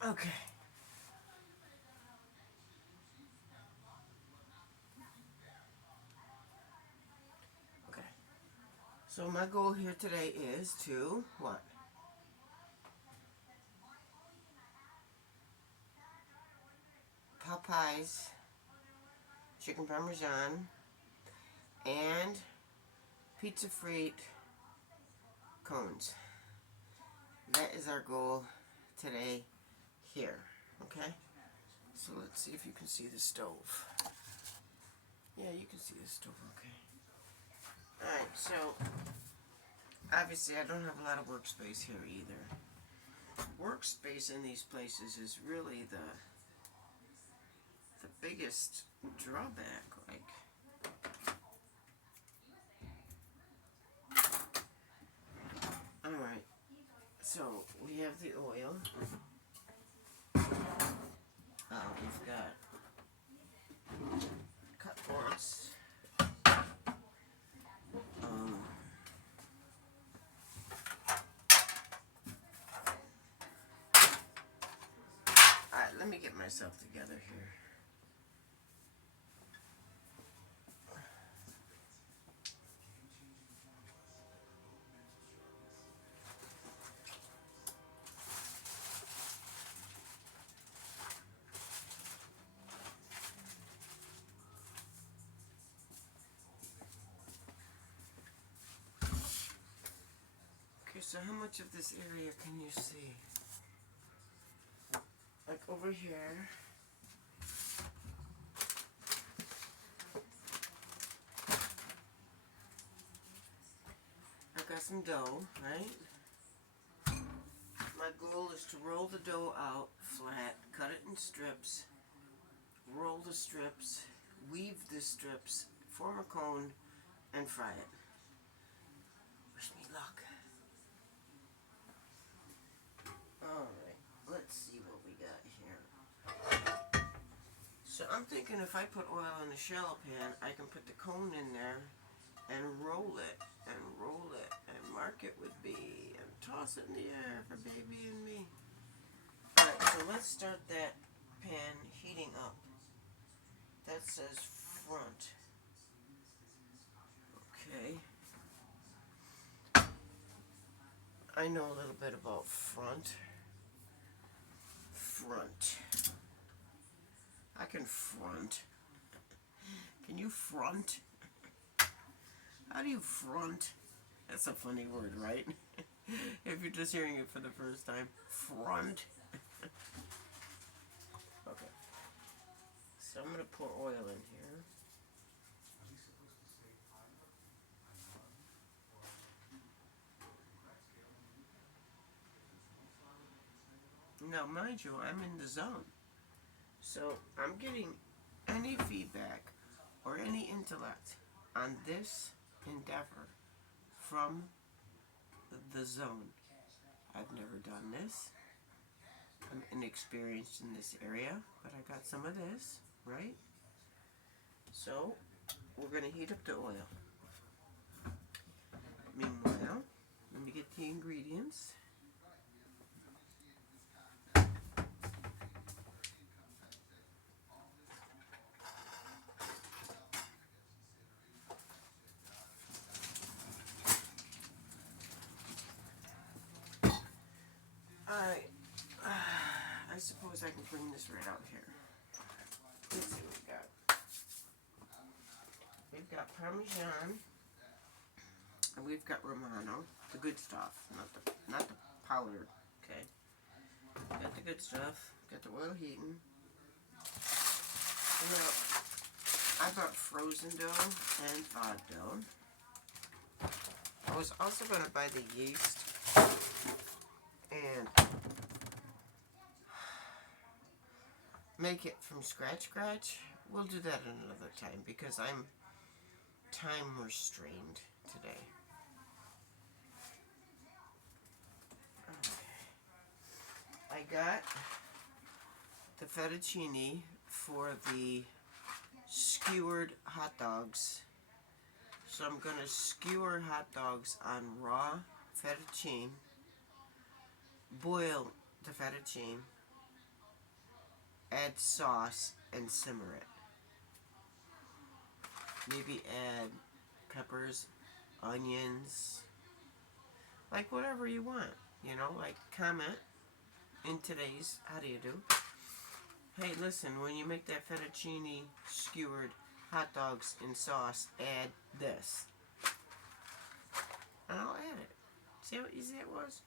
Okay. Okay. So my goal here today is to what? Popeyes, chicken parmesan, and pizza Frit cones. That is our goal today here. Okay? So let's see if you can see the stove. Yeah, you can see the stove, okay. Alright, so obviously I don't have a lot of workspace here either. Workspace in these places is really the biggest drawback. Like, alright, so we have the oil. We've got cut boards. Alright, let me get myself together here. Okay, so how much of this area can you see? Like over here. I've got some dough, right? My goal is to roll the dough out flat, cut it in strips, roll the strips, weave the strips, form a cone, and fry it. Wish me luck. Alright, let's see what we got here. So I'm thinking if I put oil in the shallow pan, I can put the cone in there and roll it, and mark it with B, and toss it in the air for baby and me. Alright, so let's start that pan heating up. That says front. Okay. I know a little bit about front. Front. I can front. Can you front? How do you front? That's a funny word, right? If you're just hearing it for the first time. Front. Okay. So I'm going to pour oil in here. Now, mind you, I'm in the zone. So I'm getting any feedback or any intellect on this endeavor from the zone. I've never done this. I'm inexperienced in this area, but I got some of this, right? So we're going to heat up the oil. Meanwhile, let me get the ingredients. I suppose I can bring this right out here. Let's see what we got. We've got Parmesan, and we've got Romano, the good stuff, not the powder. Okay, got the good stuff. Got the oil heating. Now, I bought frozen dough and thawed dough. I was also going to buy the yeast and make it from scratch. We'll do that another time because I'm time restrained today. I got the fettuccine for the skewered hot dogs. So I'm going to skewer hot dogs on raw fettuccine, boil the fettuccine, add sauce and simmer it. Maybe add peppers, onions, like whatever you want. You know, like comment in today's how do you do. Hey, listen, when you make that fettuccine skewered hot dogs in sauce, add this. And I'll add it. See how easy it was?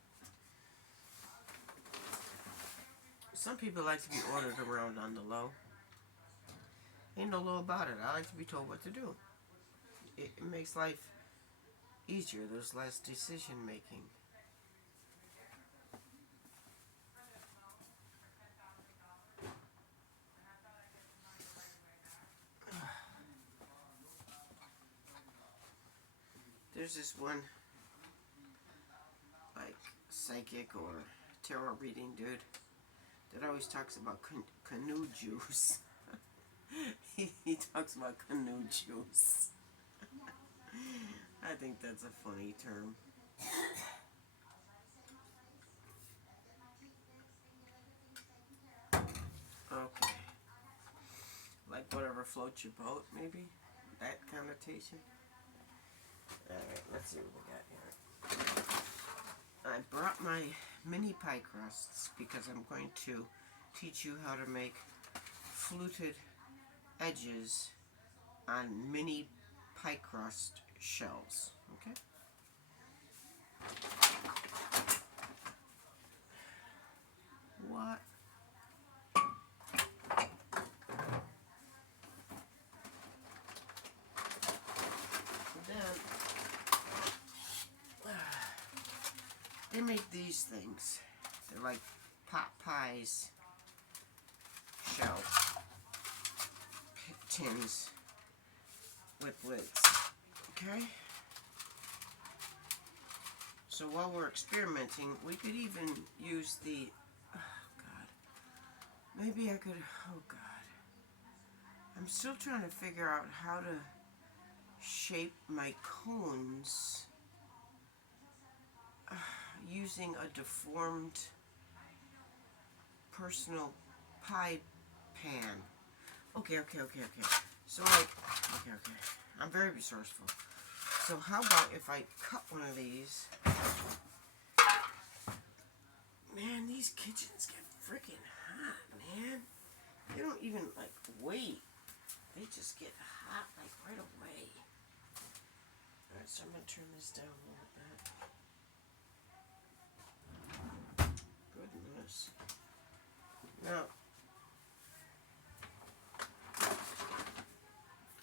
Some people like to be ordered around on the low. Ain't no low about it. I like to be told what to do. It makes life easier. There's less decision making. There's this one, like, psychic or tarot reading dude that always talks about canoe juice. he talks about canoe juice. I think that's a funny term. Okay. Like whatever floats your boat, maybe? That connotation? Alright, let's see what we got here. I brought my mini pie crusts because I'm going to teach you how to make fluted edges on mini pie crust shells. Okay? What? They make these things. They're like pot pies shell tins with lids. Okay? So while we're experimenting, we could even use the... Oh, God. Maybe I could... Oh, God. I'm still trying to figure out how to shape my cones using a deformed personal pie pan. Okay. So like, okay. I'm very resourceful. So how about if I cut one of these? Man, these kitchens get freaking hot, man. They don't even like wait. They just get hot like right away. Alright, so I'm gonna turn this down a little bit. Goodness. Now,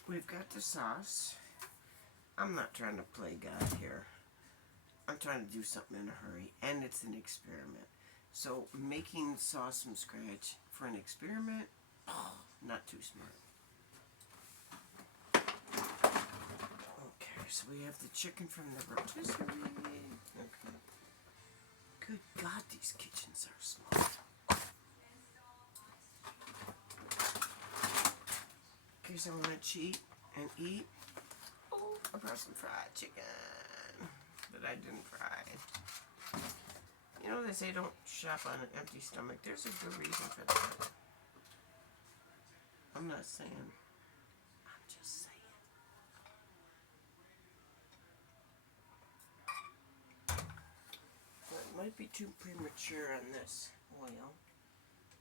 we've got the sauce. I'm not trying to play God here. I'm trying to do something in a hurry, and it's an experiment. So, making sauce from scratch for an experiment, not too smart. Okay, so we have the chicken from the rotisserie. Okay. Good God, these kitchens are small. In case I want to cheat and eat, I brought some fried chicken that I didn't fry. You know they say don't shop on an empty stomach. There's a good reason for that. I'm not saying. I'm just saying. Well, it might be too premature on this oil.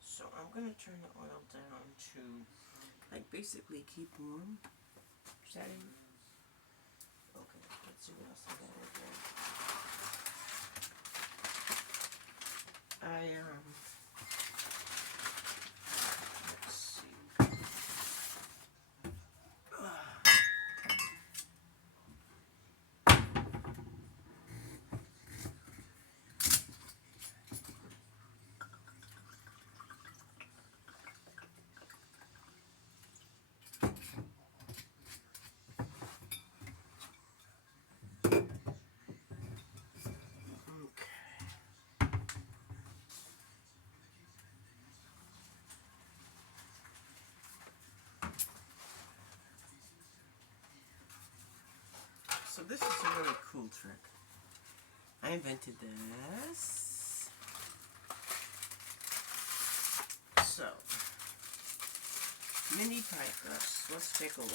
So I'm going to turn the oil down to, like, basically keep warm. Setting. Okay, let's see what else I got in here. Let's see. So this is a really cool trick. I invented this. So, mini pie crust. Let's take a look.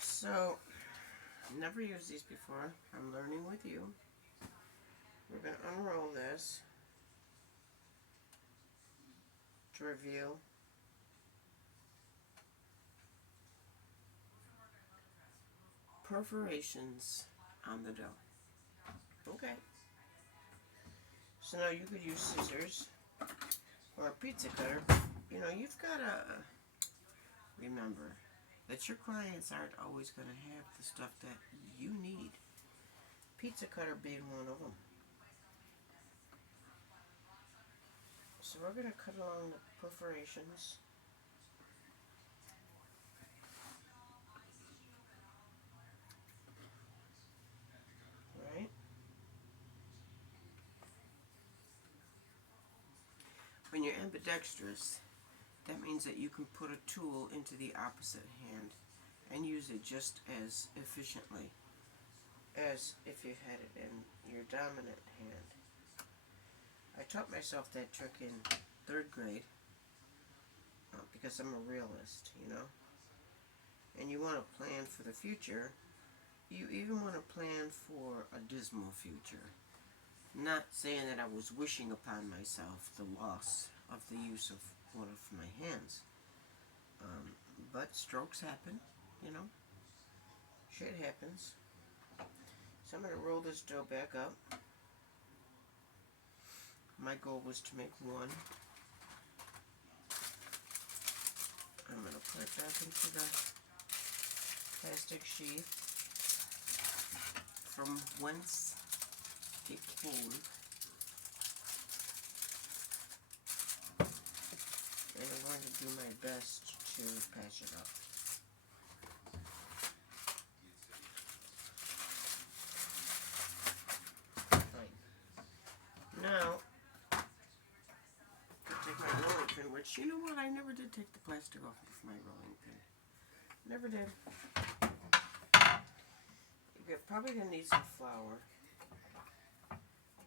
So, never used these before. I'm learning with you. We're going to unroll this to reveal perforations on the dough. Okay. So now you could use scissors or a pizza cutter. You know, you've got to remember that your clients aren't always going to have the stuff that you need. Pizza cutter being one of them. So we're going to cut along the perforations. Right? When you're ambidextrous, that means that you can put a tool into the opposite hand and use it just as efficiently as if you had it in your dominant hand. I taught myself that trick in 3rd grade because I'm a realist, you know. And you want to plan for the future. You even want to plan for a dismal future. Not saying that I was wishing upon myself the loss of the use of one of my hands. But strokes happen, you know. Shit happens. So I'm going to roll this dough back up. My goal was to make one. I'm going to put it back into the plastic sheath from whence it came. And I'm going to do my best to patch it up. Fine. Now, I'll take my rolling pin, which, you know what, I never did take the plastic off of my rolling pin. Never did. You're probably going to need some flour.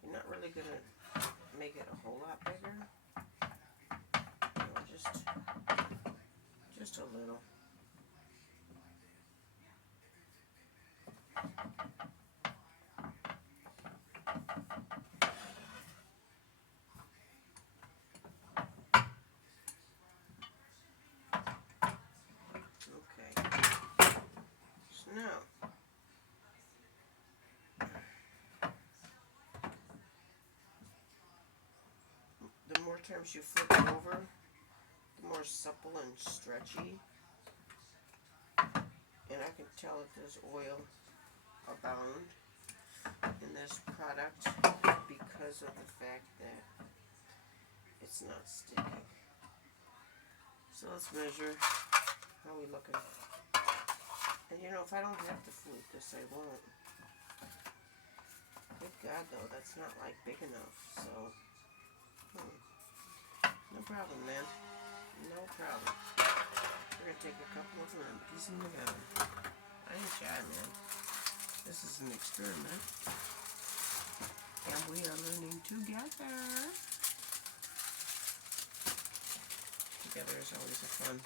You're not really going to make it a whole lot bigger. You know, just a little. Okay. So now, the more times you flip it over, the more supple and stretchy. And I can tell if there's oil abound in this product because of the fact that it's not sticky. So let's measure. How are we looking? And you know, if I don't have to flip this, I won't. Good God, though, that's not like big enough. So, no problem, man. No problem. We're gonna take a couple of them and piece them together. I ain't shy, man. This is an experiment, and we are learning together. Together is always a fun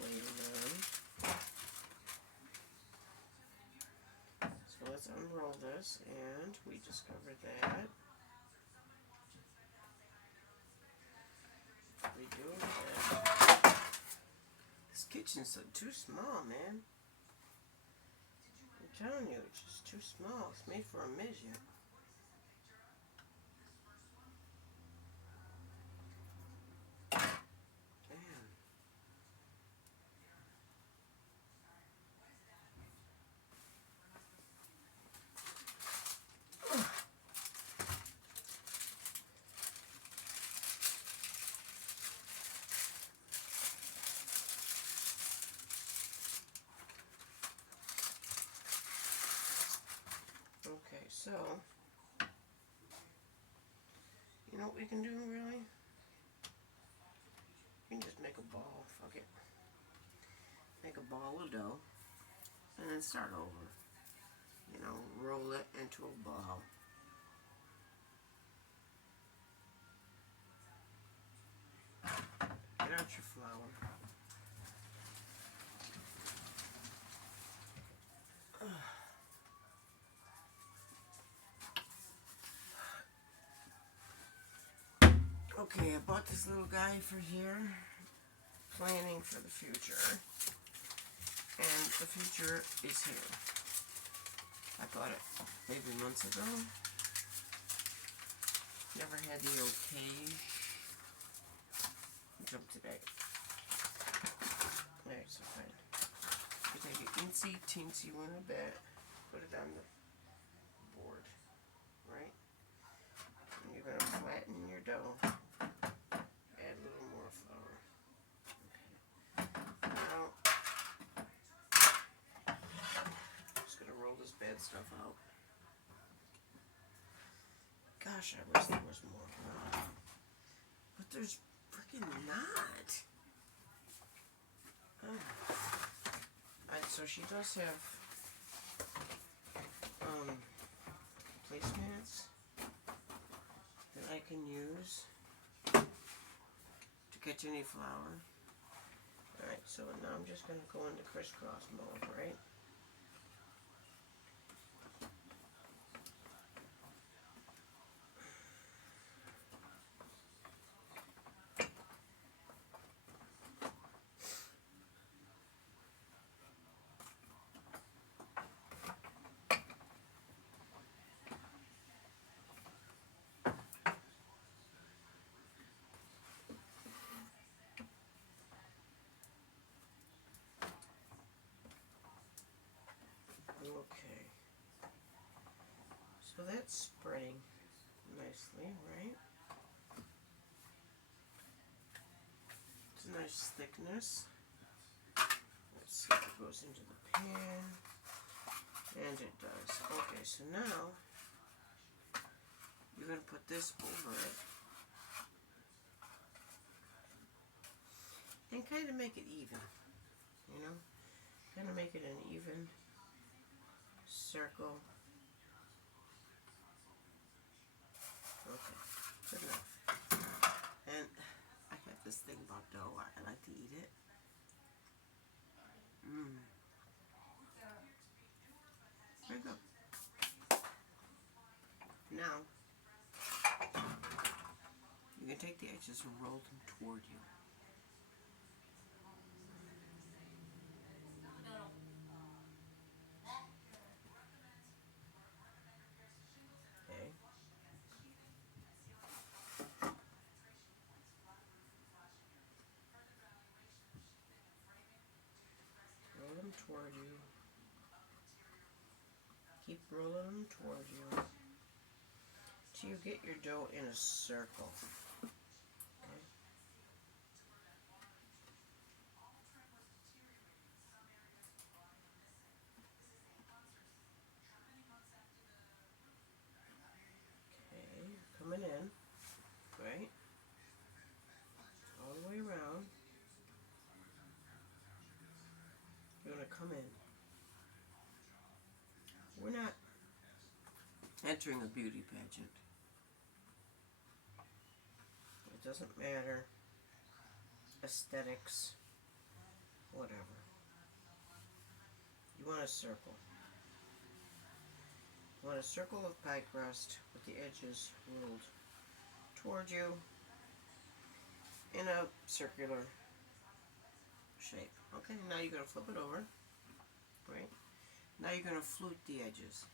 way to learn. So let's unroll this, and we discovered that we do that. This kitchen's too small, man. I'm telling you, it's just too small. It's made for a midget. Okay, so, you know what we can do, really? We can just make a ball. Fuck it. Make a ball of dough, and then start over. you know, roll it into a ball. Get out your flour. Okay, I bought this little guy for here, planning for the future, and the future is here. I bought it maybe months ago. Never had the okay. Jump today. Alright, so fine. You take an insy teensy one a bit, put it on the board, right? And you're going to flatten your dough. Add a little more flour. Okay. Now, I'm just going to roll this bad stuff out. Gosh, I wish there was more. But there's freaking not. Oh. Alright, so she does have placemats that I can use to catch any flour. Alright, so now I'm just going to go into crisscross mode, right? Okay. So that's spreading nicely, right? It's a nice thickness. Let's see if it goes into the pan. And it does. Okay, so now you're going to put this over it. And kind of make it even, you know? Kind of make it an even circle. Okay, good enough. And I have this thing about dough. I like to eat it. There you go. Now, you can take the edges and roll them toward you. Okay. Roll them toward you. Keep rolling them toward you till you get your dough in a circle. Okay. Okay, coming in, right? All the way around. You're gonna come in. We're not entering a beauty pageant. It doesn't matter. Aesthetics, whatever. You want a circle. You want a circle of pie crust with the edges rolled toward you in a circular shape. Okay, now you're going to flip it over, right? Now you're going to flute the edges.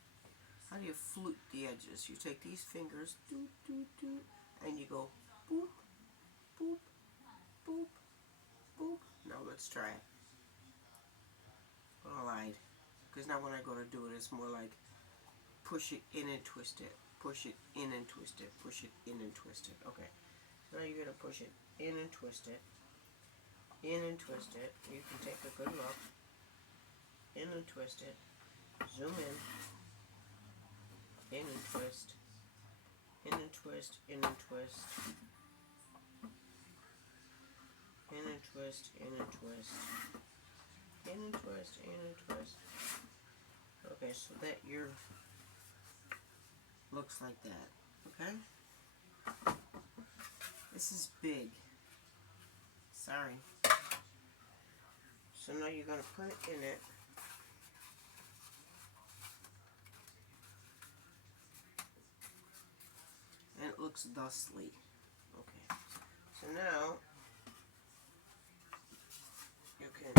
How do you flute the edges? You take these fingers, doot, doot, doot, and you go boop, boop, boop, boop. Now let's try it. I lied. Because now when I go to do it, it's more like push it in and twist it. Push it in and twist it. Push it in and twist it. Okay. Now you're going to push it in and twist it. In and twist it. You can take a good look. In and twist it. Zoom in. In and twist. In and twist. In and twist. In and twist. In and twist. In and twist. In and twist. Okay, so that your looks like that. Okay? This is big. Sorry. So now you're going to put it in it. And it looks thusly. Okay. So now you can,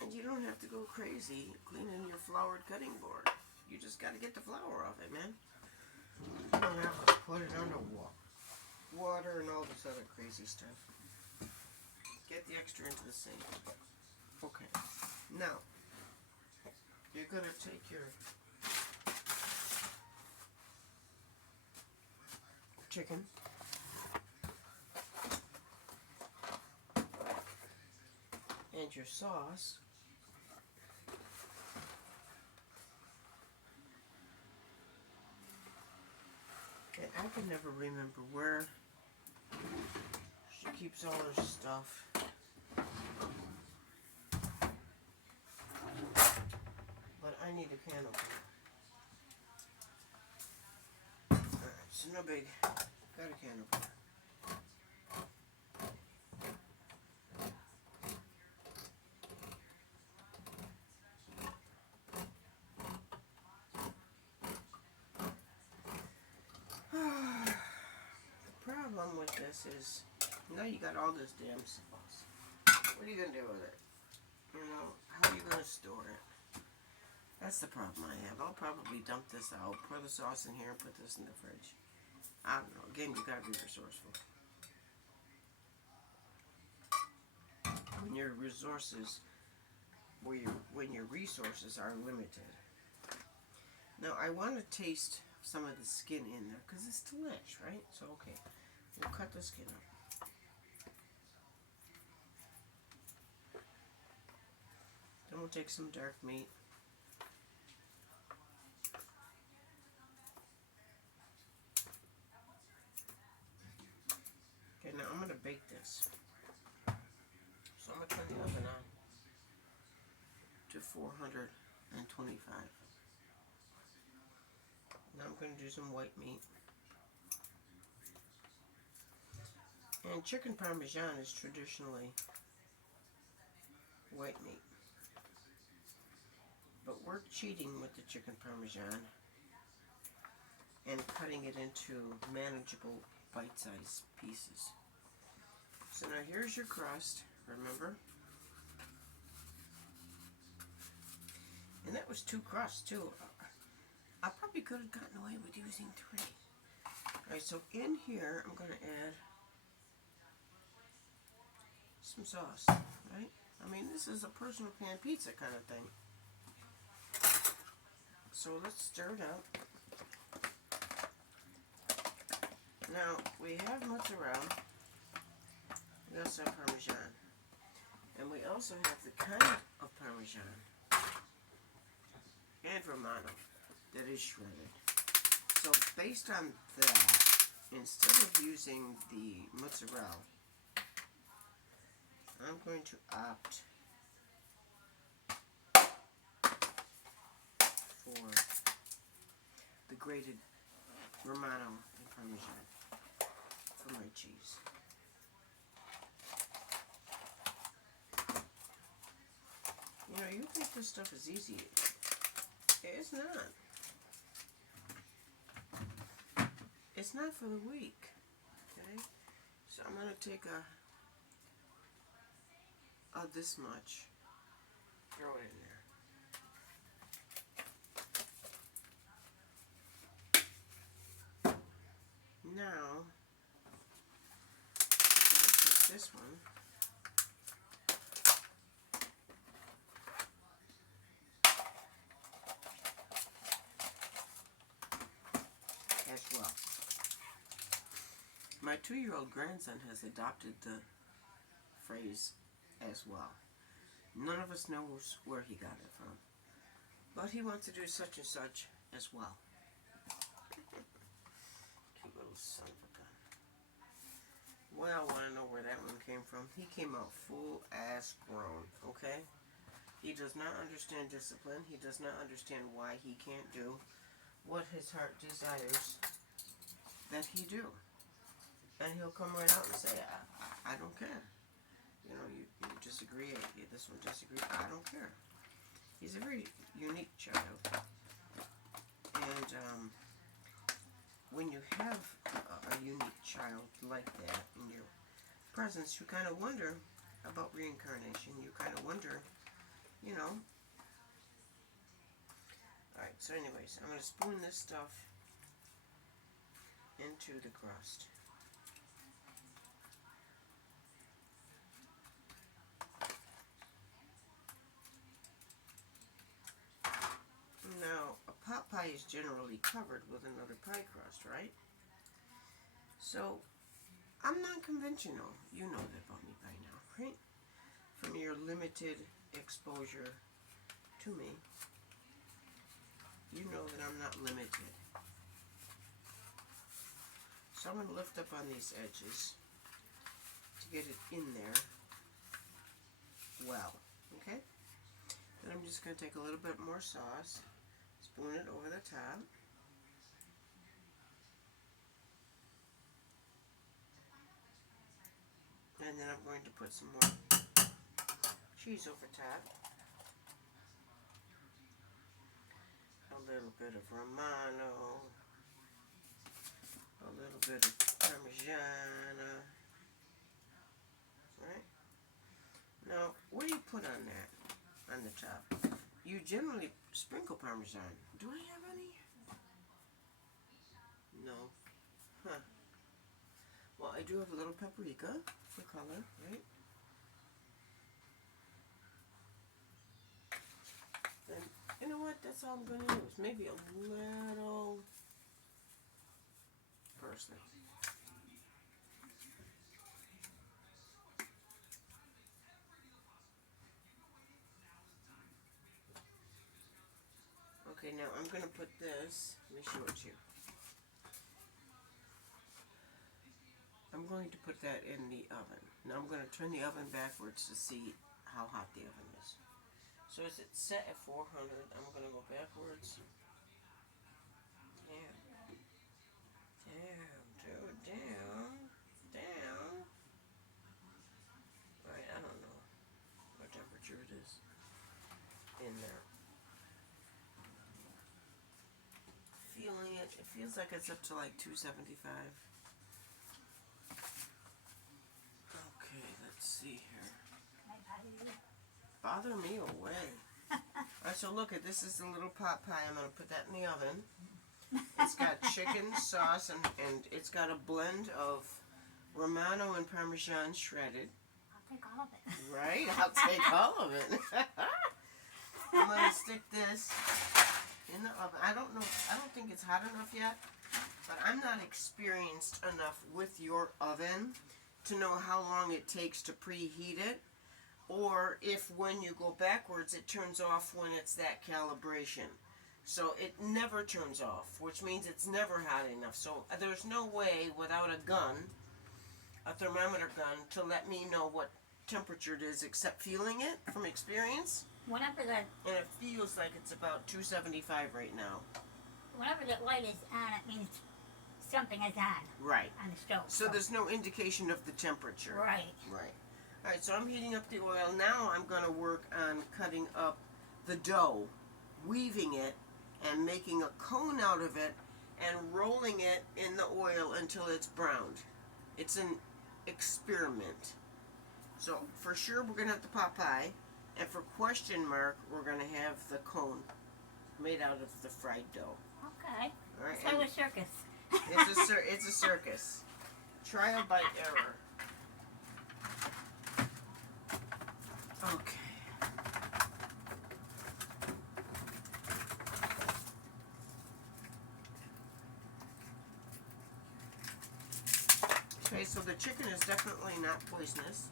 and you don't have to go crazy cleaning your floured cutting board. You just got to get the flour off it, man. You don't have to put it under water and all this other crazy stuff. Get the extra into the sink. Okay. Now, you're going to take your chicken and your sauce. And I can never remember where she keeps all her stuff. But I need a can opener. Alright, so no big. Got a can opener. The problem with this is, now you got all this damn sauce. What are you going to do with it? You know, how are you going to store it? That's the problem I have. I'll probably dump this out, pour the sauce in here, and put this in the fridge. I don't know. Again, you got to be resourceful. When your resources, when your resources are limited. Now, I want to taste some of the skin in there because it's delish, right? So, okay, we'll cut the skin up. Then we'll take some dark meat. Okay, now I'm going to bake this. So I'm going to turn the oven on to 425. Now I'm going to do some white meat. And chicken parmesan is traditionally white meat. But we're cheating with the chicken parmesan and cutting it into manageable bite-sized pieces. So now here's your crust, remember? And that was 2 crusts too. I probably could have gotten away with using 3. Alright, so in here I'm going to add some sauce, right? I mean, this is a personal pan pizza kind of thing. So let's stir it up. Now, we have mozzarella. We also have parmesan. And we also have the kind of parmesan and romano that is shredded. So based on that, instead of using the mozzarella, I'm going to opt for the grated romano and parmesan for my cheese. You know, you think this stuff is easy. It's not. It's not for the weak. Okay? So I'm going to take this much, throw it in there. Now, I'm going to take this one. As well. My 2-year-old grandson has adopted the phrase as well. None of us knows where he got it from. But he wants to do such and such as well. Cute little son of a gun. Well, I want to know where that one came from. He came out full ass grown, okay? He does not understand discipline. He does not understand why he can't do what his heart desires that he do. And he'll come right out and say, I don't care. You know, you disagree, this one disagree, I don't care. He's a very unique child. And when you have a unique child like that in your presence, you kind of wonder about reincarnation. You kind of wonder, you know. Alright, so anyways, I'm going to spoon this stuff into the crust. Now, a pot pie is generally covered with another pie crust, right? So, I'm non-conventional. You know that about me by now, right? From your limited exposure to me, you know that I'm not limited. So I'm going to lift up on these edges to get it in there well, okay? Then I'm just going to take a little bit more sauce, spoon it over the top. And then I'm going to put some more cheese over top. A little bit of Romano. A little bit of Parmigiana. Right? Now, what do you put on that, on the top? You generally sprinkle Parmesan. Do I have any? No. Huh. Well, I do have a little paprika for color, right? Then, you know what? That's all I'm going to use. Maybe a little parsley. Okay, now I'm going to put this, let me show it to you. I'm going to put that in the oven. Now I'm going to turn the oven backwards to see how hot the oven is. So is it set at 400? I'm going to go backwards. Down. Alright, I don't know what temperature it is in there. Feeling it. It feels like it's up to like 275. Okay, let's see here. Bother me away. Alright, so look at this is the little pot pie. I'm going to put that in the oven. It's got chicken sauce and it's got a blend of Romano and Parmesan shredded. I'll take all of it. Right? I'll take all of it. I'm going to stick this in the oven. I don't think it's hot enough yet, but I'm not experienced enough with your oven to know how long it takes to preheat it, or if when you go backwards it turns off when it's that calibration. So it never turns off, which means it's never hot enough. So there's no way without a gun, a thermometer gun, to let me know what temperature it is except feeling it from experience. Whenever the And it feels like it's about 275 right now. whenever the light is on, it means something is on. Right. On the stove. So there's no indication of the temperature. Right. Right. Alright, so I'm heating up the oil. Now I'm going to work on cutting up the dough, weaving it, and making a cone out of it, and rolling it in the oil until it's browned. It's an experiment. So for sure we're going to have the pot pie, and for question mark we're going to have the cone made out of the fried dough. Okay. All right. So a circus. It's a circus. Trial by error. Okay. Okay, so the chicken is definitely not poisonous.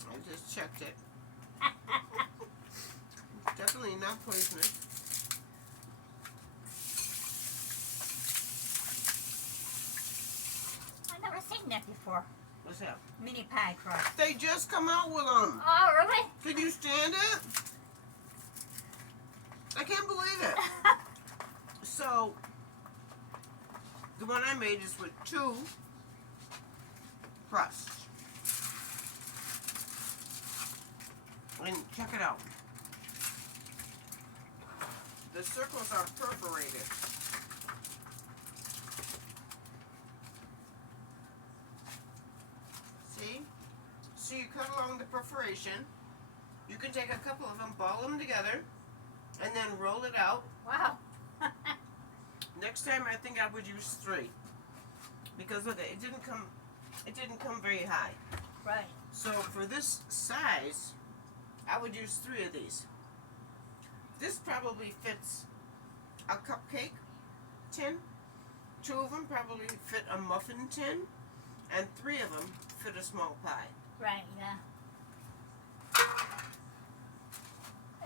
I just checked it. Definitely not poisonous. I've never seen that before. What's that? Mini pie crust. They just come out with them. Oh, really? Can you stand it? I can't believe it. So, the one I made is with 2 crusts. And check it out. The circles are perforated. See? So you cut along the perforation. You can take a couple of them, ball them together, and then roll it out. Wow. Next time I think I would use 3. Because look, it didn't come very high. Right. So for this size, I would use 3 of these. This probably fits a cupcake tin. 2 of them probably fit a muffin tin. And 3 of them fit a small pie. Right, yeah.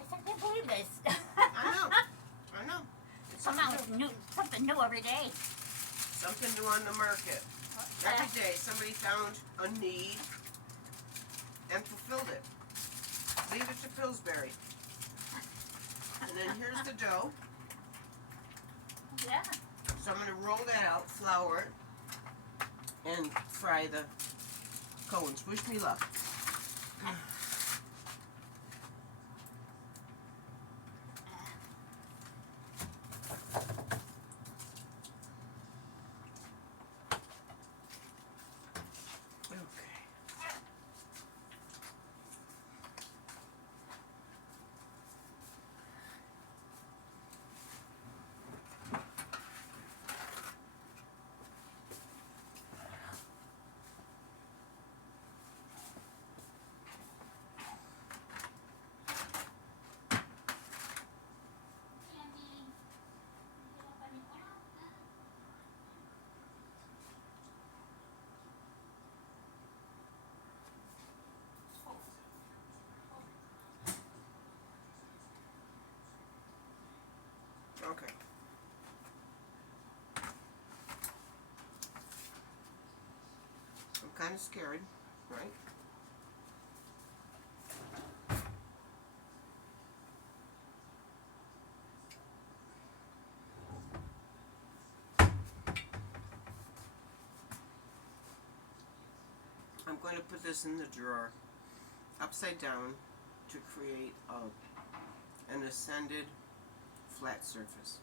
I can't believe this. I know. It's Something new every day. something new on the market. Every day somebody found a need and fulfilled it. Leave it to Pillsbury. And then here's the dough. Yeah. So I'm going to roll that out, flour it, and fry the cones. Wish me luck. Okay. I'm kind of scared, right? I'm going to put this in the drawer upside down to create an ascended flat surface.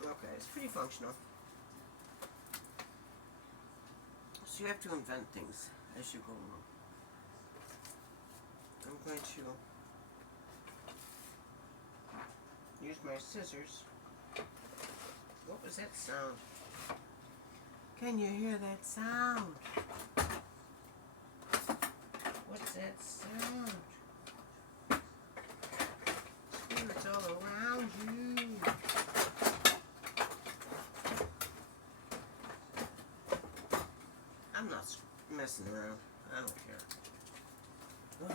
Okay, it's pretty functional. So you have to invent things as you go along. I'm going to use my scissors. What was that sound? Can you hear that sound? What's that sound? Spirits all around you. I'm not messing around. I don't care. Ugh.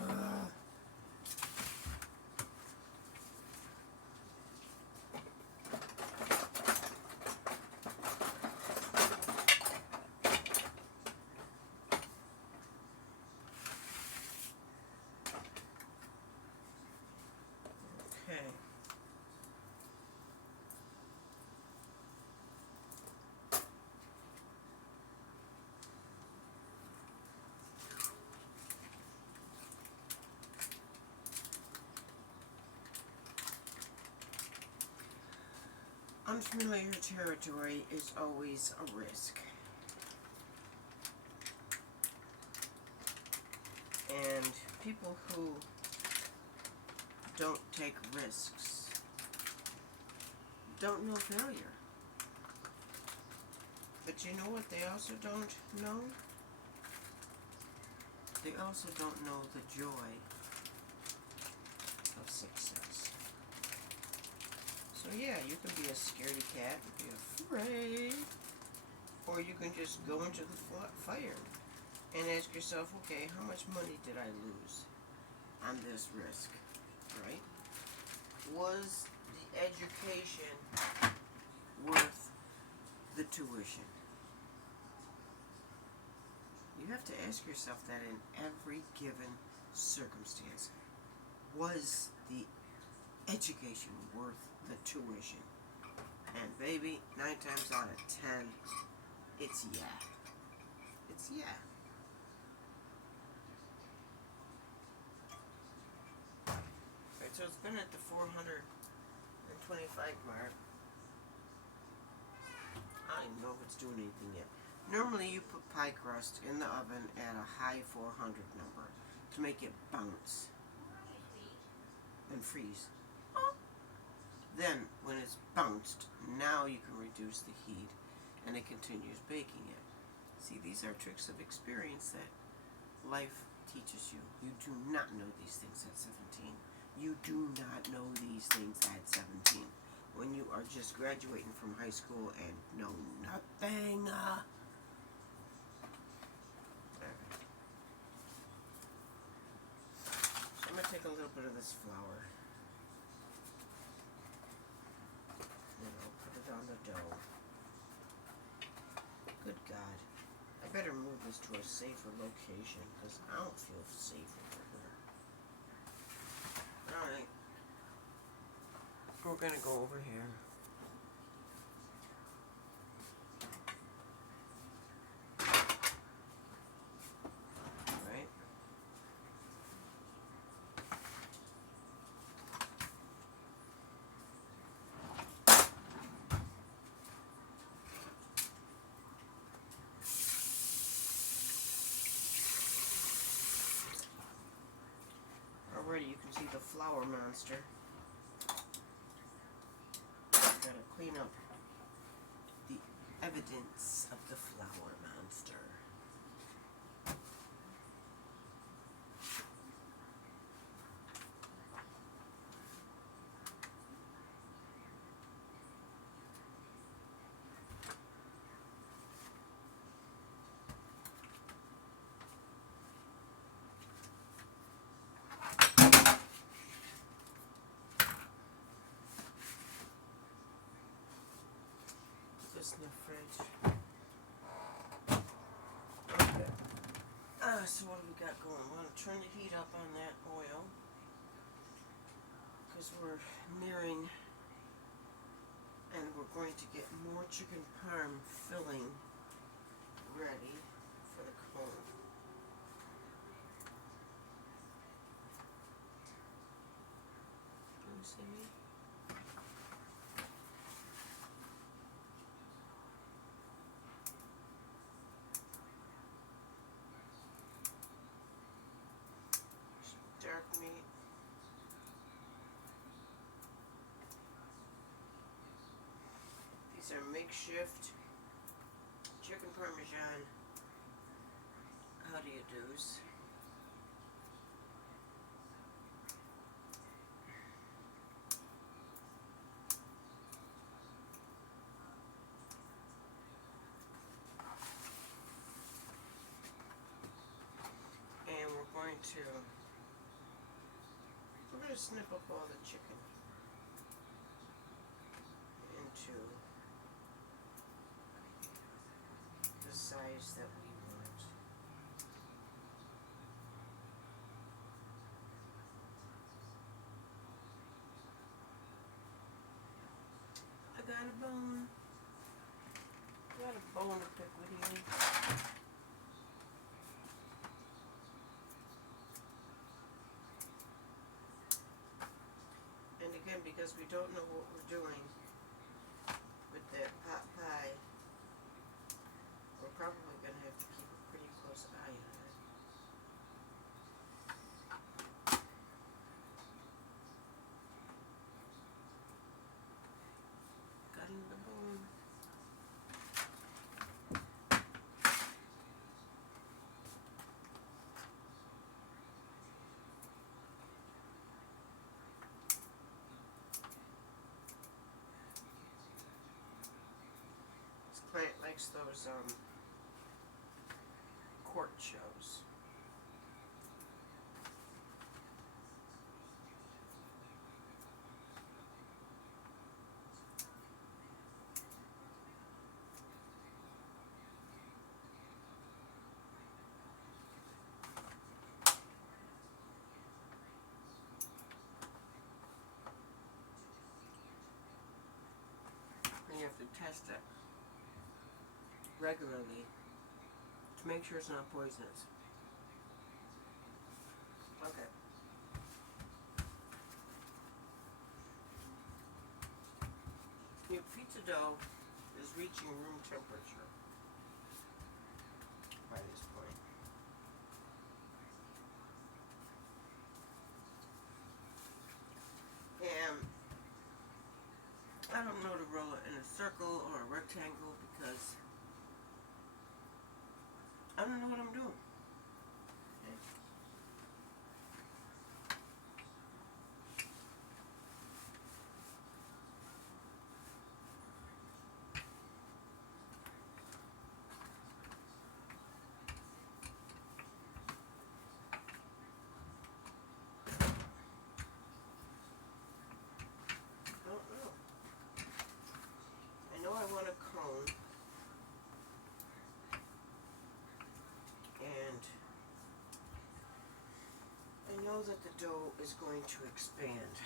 Okay. Unfamiliar territory is always a risk. And people who don't take risks don't know failure. But you know what they also don't know? They also don't know the joy of success. So yeah, you can be a scaredy cat and be afraid, or you can just go into the fire and ask yourself, okay, how much money did I lose on this risk, right? Was the education worth the tuition? You have to ask yourself that in every given circumstance. Was the education worth the tuition? And baby, 9 times out of 10, it's yeah. It's yeah. Alright, so it's been at the 425 mark. I don't even know if it's doing anything yet. Normally you put pie crust in the oven at a high 400 number to make it bounce and freeze. Then, when it's bounced, now you can reduce the heat and it continues baking it. See, these are tricks of experience that life teaches you. You do not know these things at 17. You do not know these things at 17. When you are just graduating from high school and know nothing. So I'm going to take a little bit of this flour. Put it on the dough. Good God. I better move this to a safer location because I don't feel safe over here. Alright. We're going to go over here. Alright. Already you can see the flour monster. Gotta clean up the evidence of the flour monster. In the fridge. Okay. So what do we got going? We're going to turn the heat up on that oil because we're nearing, and we're going to get more chicken parm filling ready for the cone. Do you see me? Dark meat. These are makeshift chicken parmesan. How do you do's? And we're going to snip up all the chicken into the size that we want. I got a bone. Got a bone to pick with you. And again, because we don't know what we're doing with that pot pie, we're probably going to have to keep a pretty close eye on it. Cutting the bone. This plant likes those court shows. And you have to test it regularly to make sure it's not poisonous. Okay. Your pizza dough is reaching room temperature by this point. And I don't know to roll it in a circle or a rectangle because I don't know what I'm doing. Okay. Don't know. I know I want a cone, and I know that the dough is going to expand.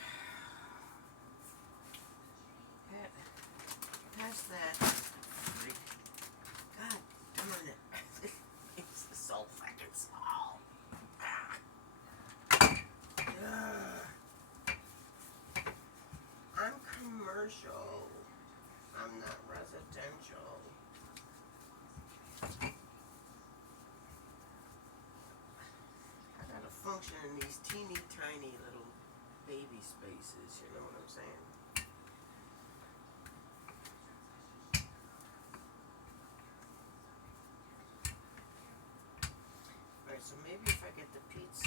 Pass that. God darn it. It's so fucking small. I'm commercial. I'm not residential. I gotta function in these teeny tiny little baby spaces, you know what I'm saying? Alright, so maybe if I get the piece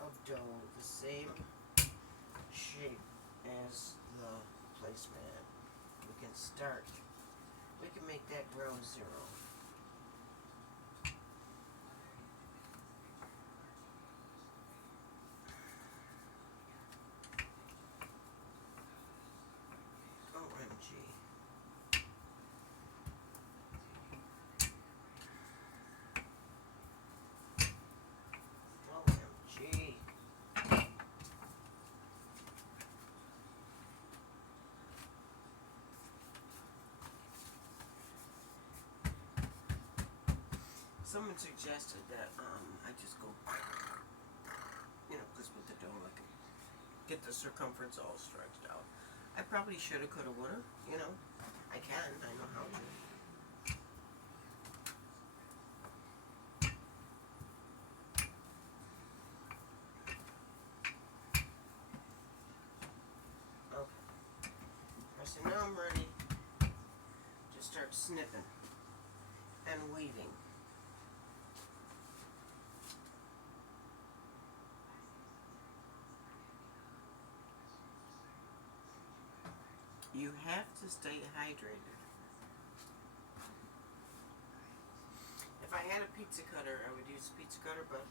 of dough the same shape as the placemat, we can start. We can make that ground zero. OMG. OMG. Someone suggested that I just go, you know, because with the dough I can get the circumference all stretched out. I probably shoulda, coulda, woulda, you know. I can, I know how to. Okay. So now I'm ready to start snipping and weaving. You have to stay hydrated. If I had a pizza cutter, I would use a pizza cutter, but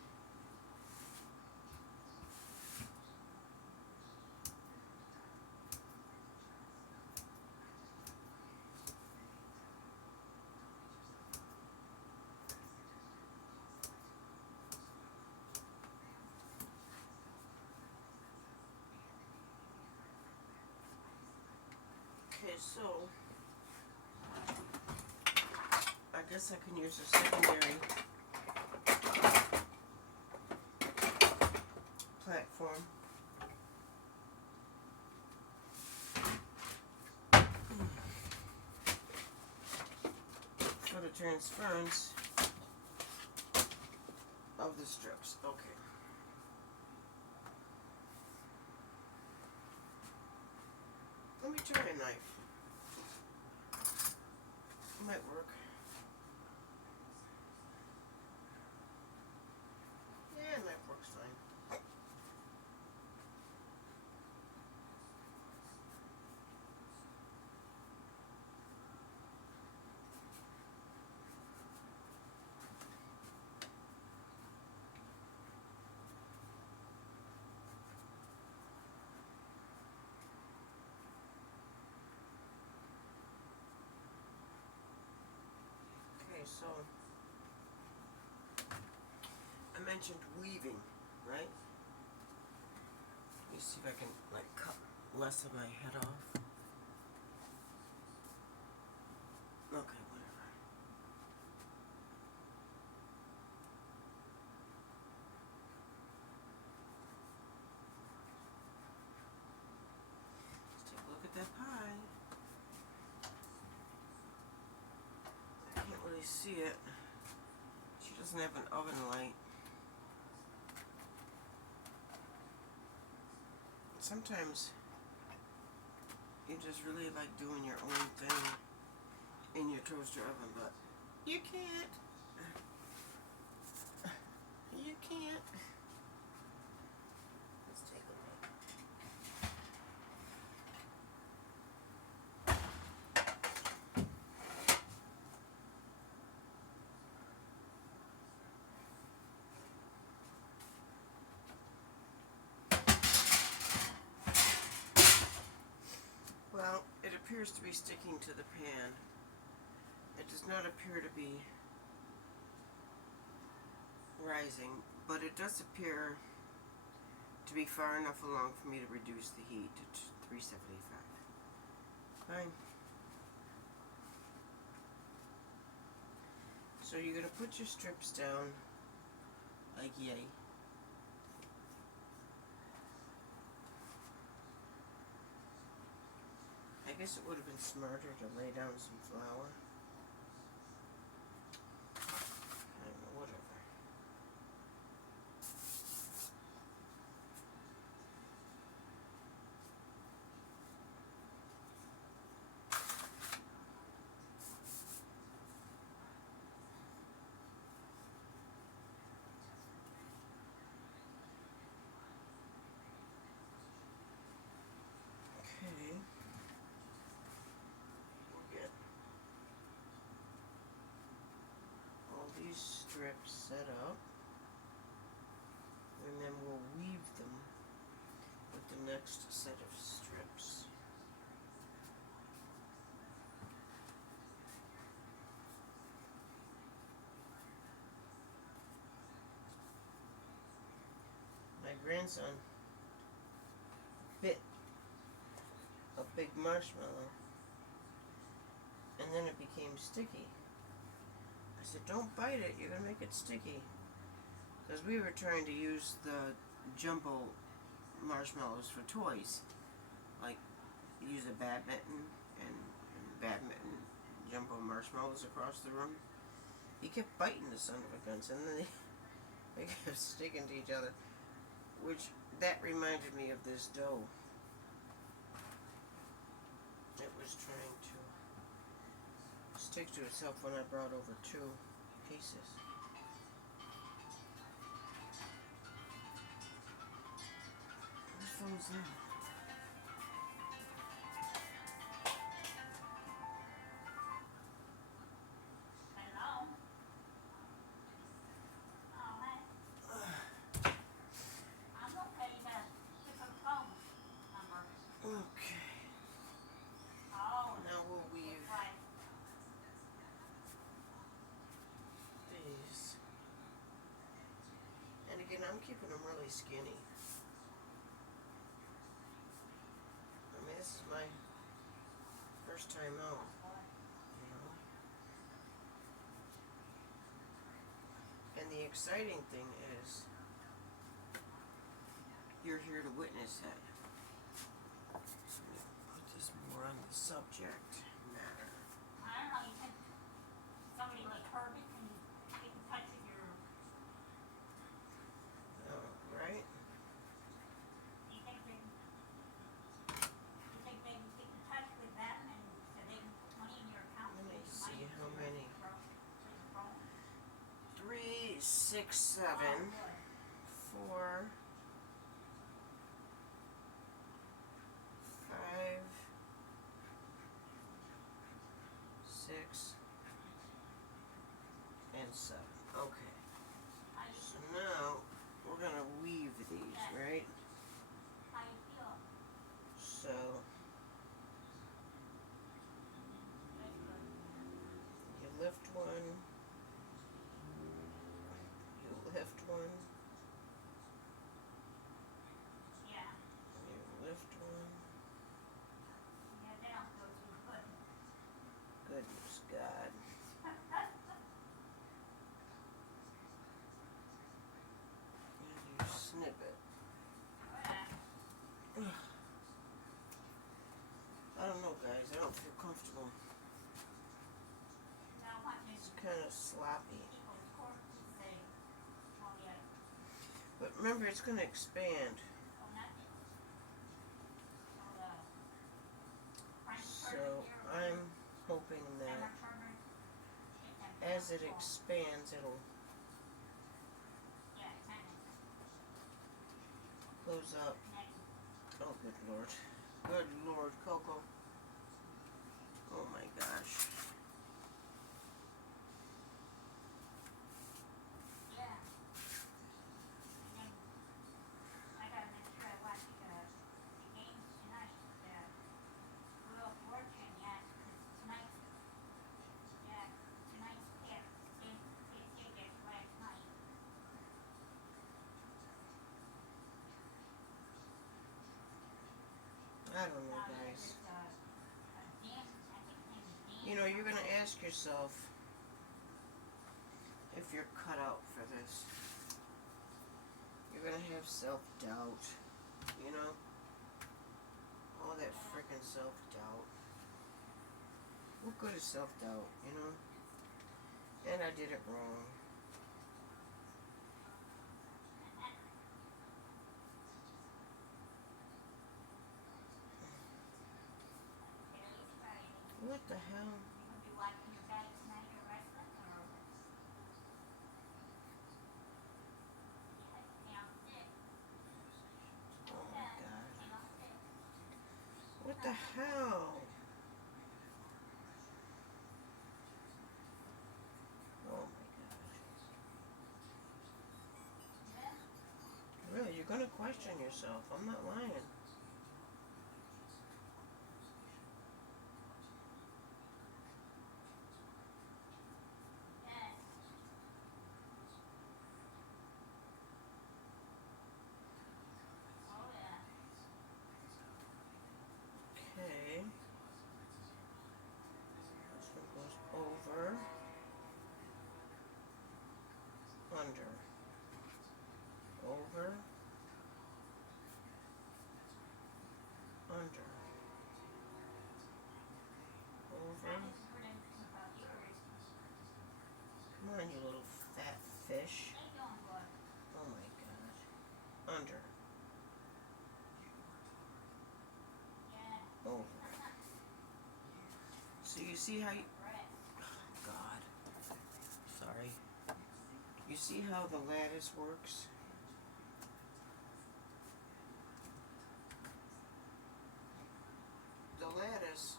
okay, so I guess I can use a secondary platform. For the transference of the strips. Okay. Let me try a knife. Might work. Yeah, knife works fine. So, I mentioned weaving, right? Let me see if I can like cut less of my head off. Okay, whatever. Let's take a look at that pie. I can't really see it. She doesn't have an oven light. Sometimes you just really like doing your own thing in your toaster oven, but you can't. You can't. Let's take a look. Well, it appears to be sticking to the pan. It does not appear to be rising, but it does appear to be far enough along for me to reduce the heat to 375. Fine. So you're going to put your strips down like yay. I guess it would have been smarter to lay down some flour. I don't know, whatever. Okay. We'll get all these strips set up, and then we'll weave them with the next set of strips. My grandson bit a big marshmallow, and then it became sticky. I said, don't bite it, you're going to make it sticky. Because we were trying to use the jumbo marshmallows for toys. Like, use a badminton and badminton jumbo marshmallows across the room. He kept biting the son of a gun, and then they kept sticking to each other. Which, that reminded me of this dough. It was trying to stick to itself when I brought over 2 pieces. Whose phone's that? Hello? Oh, hey. I'm okay, you got a different phone number. Okay. Oh. Now we'll weave Right. these. And again, I'm keeping them really skinny. I mean, this is my first time out, you know. And the exciting thing is, you're here to witness it. So I'm gonna put this more on the subject matter. I don't know, you think somebody like Herbert can get in touch with your, Oh, right? you think they can get in touch with them and so they can put money in your account? Let me so see you can how buy many. your phone? 3, 6, 7, Oh, good. 4, 5, 6, and 7. Okay. How you, So now we're gonna weave these, right? how you feel? So Good, good. you lift one, don't feel comfortable. Now what It's is kind of sloppy. people's court to say, oh yeah, But remember, it's going to expand. oh nothing. Oh the French So turbot here, or I'm hoping summer that turbot, get them as down it full. expands, it'll Yeah, it kinda close up. connected. Oh, good Lord. Good Lord, Coco. Oh my gosh. Yeah. And then I gotta make sure I watch the games tonight, the Wheel of Fortune, yeah, 'cause tonight's, yeah, tonight's pick, they did it last night. I don't know, Now guys. there's Dan, I think his name is Dan. You know, you're going to ask yourself if you're cut out for this. You're going to have self-doubt, you know? All that freaking self-doubt. What good is self-doubt, you know? And I did it wrong. Today's Friday. What the hell? You gonna be watching your guy tonight or wrestling, or? Yeah, stay on sick. Oh my Yeah, God. stay on sick. What the hell? Oh my gosh. Yeah. Really, you're going to question yourself. I'm not lying. Yeah. Oh yeah. Okay. This one goes over, under, over, under, over. That is what I'm thinking about yours. Come on, you little fat fish. They doing good. Oh my gosh. Under, Yeah. over. So you see how you... Breast. Oh God. Sorry. You see how the lattice works? The lattice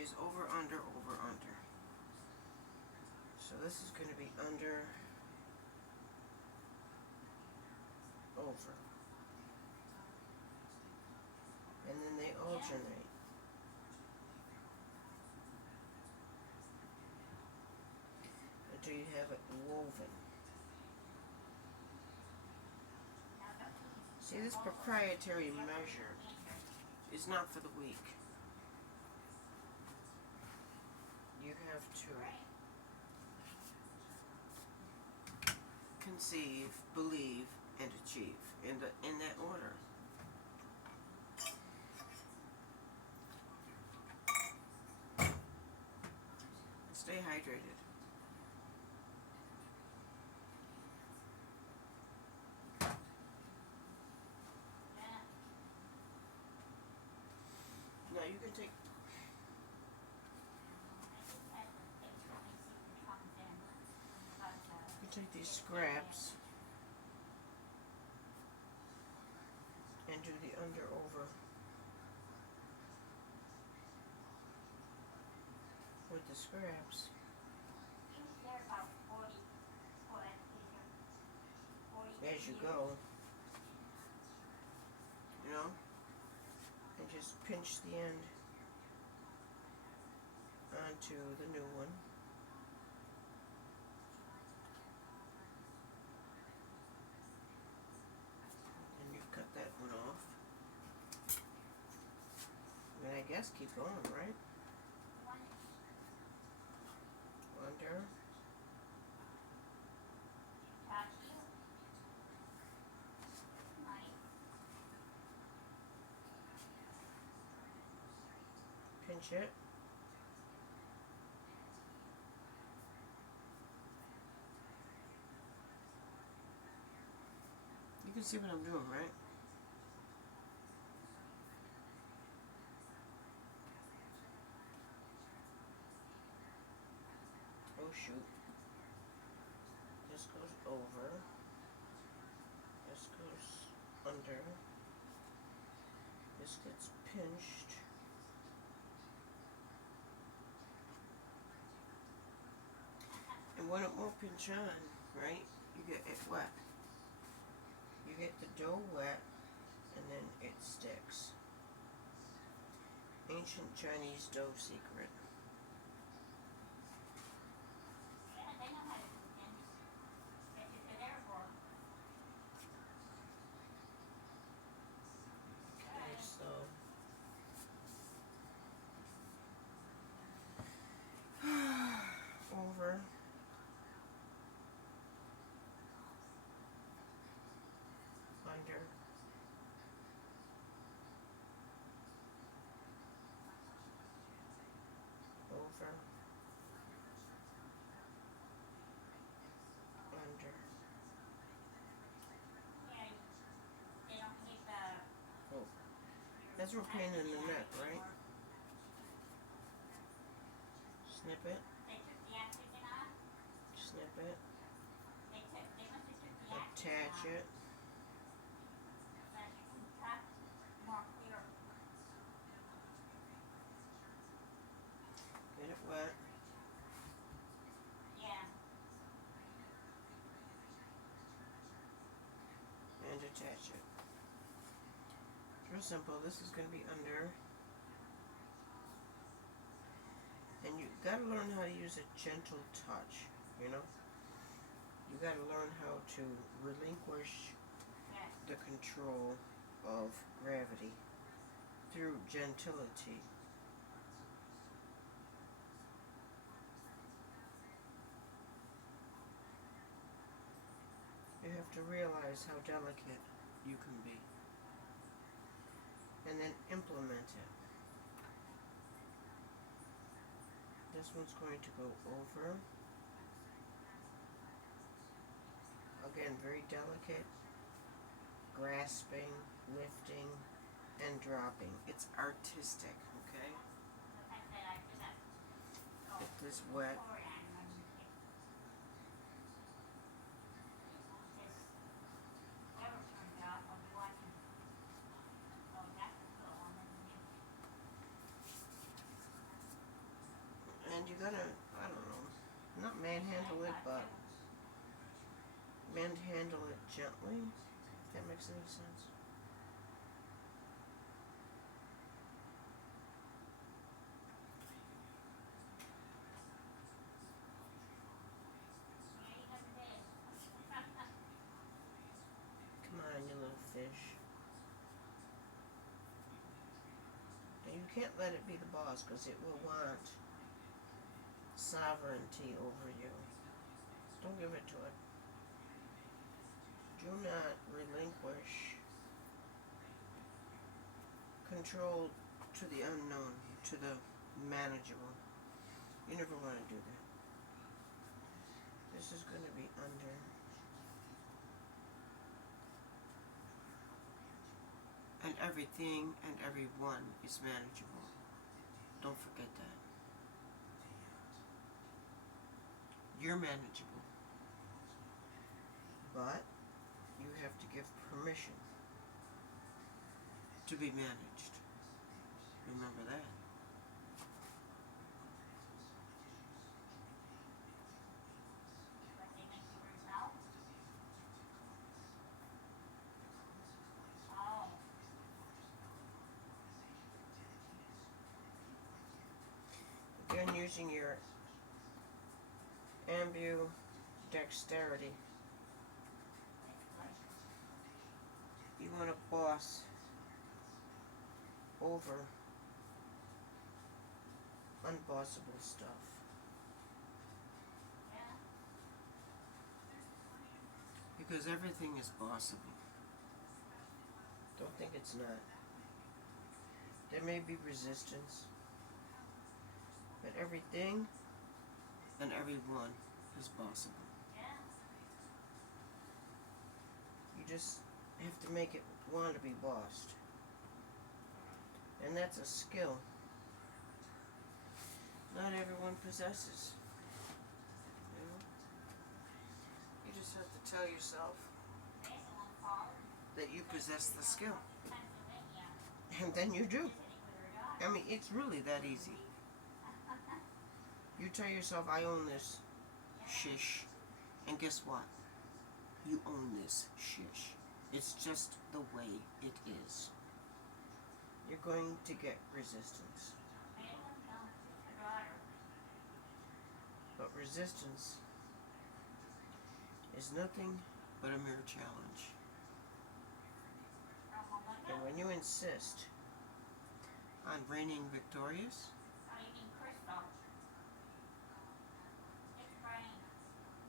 is over, under, over, under. So this is going to be under, over. And then they alternate. Until you have it woven. Now those See, this proprietary measure is not for the weak. You have to conceive, believe, and achieve in that order. Stay hydrated. Yeah. Now you can take these scraps and do the under over with the scraps as you go, you know, and just pinch the end onto the new one. And you cut that one off. And I guess keep going, right? Under. Pinch pinch it. You can see what I'm doing, right? Oh shoot. This goes over. This goes under. This gets pinched. And when it won't pinch on, right, you get it wet. You get the dough wet, and then it sticks. Ancient Chinese dough secret. Yeah, they know how to do things. That's what they're there for. Okay, so over, under, over, under. Yeah, they don't hit the. Oh, that's a pain in the neck, right? Snip it, They took the oxygen off. snip it, They must have took the oxygen attach off. it. So that you can cut more clear. Get it wet. Yeah. And attach it. It's real simple. This is going to be under. And you gotta learn how to use a gentle touch, you know? You gotta learn how to relinquish Yes. the control of gravity through gentility. You have to realize how delicate you can be. And then implement it. This one's going to go over. Again, very delicate, grasping, lifting, and dropping. It's artistic, okay? The fact that I forgot. Get this wet. Pour it on when you get this ever turned off. I'll be watching. Oh, that's a cool one. And you gotta, I don't know, not manhandle it, but manhandle it gently, if that makes any sense. Yeah, you never did. Come on, you little fish. And you can't let it be the boss, because it will want sovereignty over you. Don't give it to it. Do not relinquish control to the unknown, to the manageable. You never want to do that. This is going to be under. And everything and everyone is manageable. Don't forget that. You're manageable. But you have to give permission to be managed. Remember that. But they make you yourself. Oh. Again, using your ambidexterity, you want to boss over unbossable stuff. Yeah. Because everything is bossable. Don't think it's not. There may be resistance, But everything and everyone is possible. Yeah. You just have to make it want to be bossed. And that's a skill not everyone possesses. You know? You just have to tell yourself that you possess the skill. And then you do. I mean, it's really that easy. You tell yourself, I own this shish. And guess what? You own this shish. It's just the way it is. You're going to get resistance. But resistance is nothing but a mere challenge. And when you insist on reigning victorious,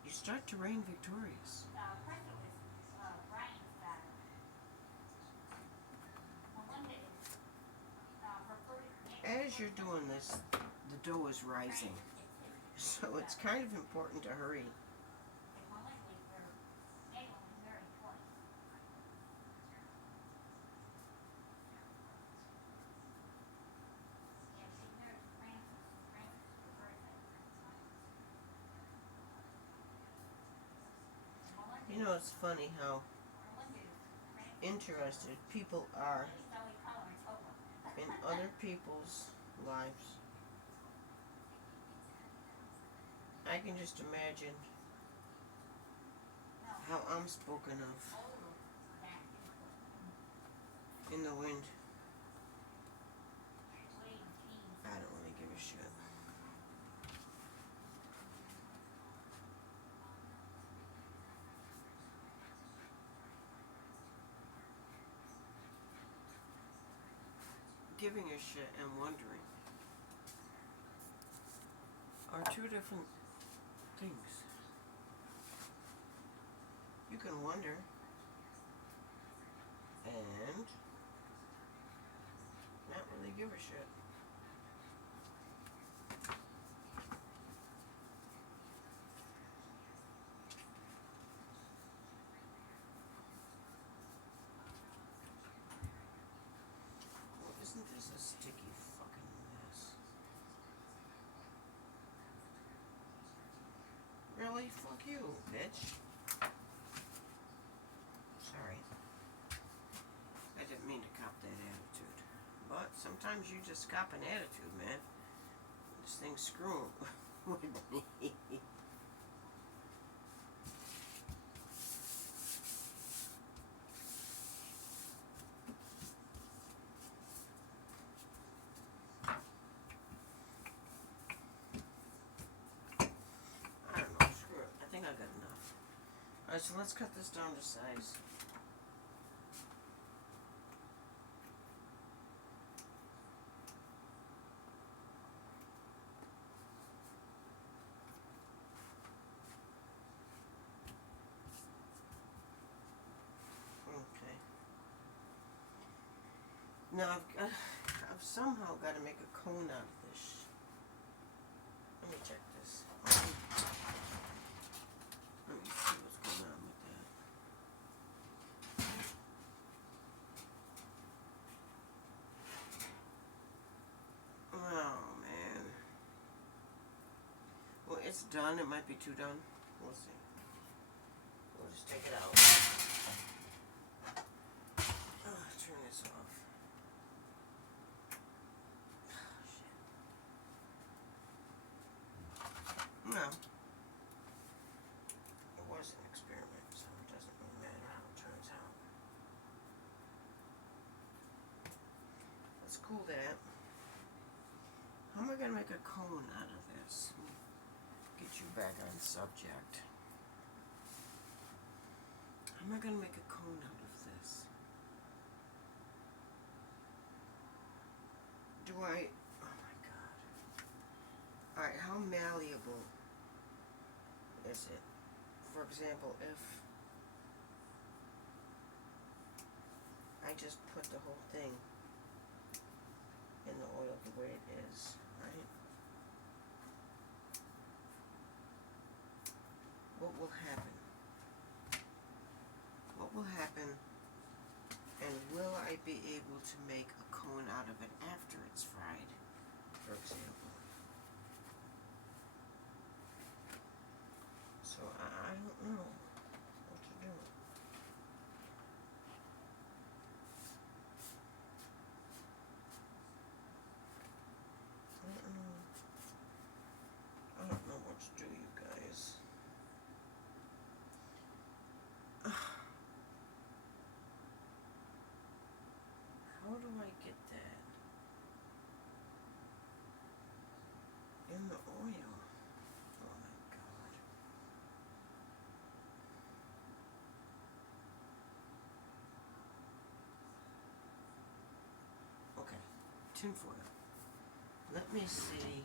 you start to reign victorious. As you're doing this, the dough is rising. So it's kind of important to hurry. You know, it's funny how interested people are in other people's lives. I can just imagine how I'm spoken of in the wind. I don't really give a shit. Giving a shit and wondering are two different things. You can wonder and not really give a shit. Well, isn't this a sticky fucking mess? Really? Fuck you, bitch. Sorry. I didn't mean to cop that attitude. But sometimes you just cop an attitude, man. This thing's screwing with me. I don't know, screw it. I think I got enough. Alright, so let's cut this down to size. Okay. Now I've somehow got to make a cone out of this. Let me check this. Let me see what's going on with that. Oh man. Well, it's done. It might be too done. We'll see. We'll just take it out. Turn this off. Shit. No. It was an experiment, so it doesn't really matter how it turns out. Let's cool that. How am I going to make a cone out of this? Get you back on subject. How am I going to make a cone out of this? Do I... Oh my god. Alright, how malleable is it? For example, if I just put the whole thing in the oil the way it is, right? happen? What will happen, and will I be able to make a cone out of it after it's fried, for example? So I don't know what to do. I don't know what to do, you guys. How do I get that in the oil? Oh my god. Okay, tinfoil. Let me see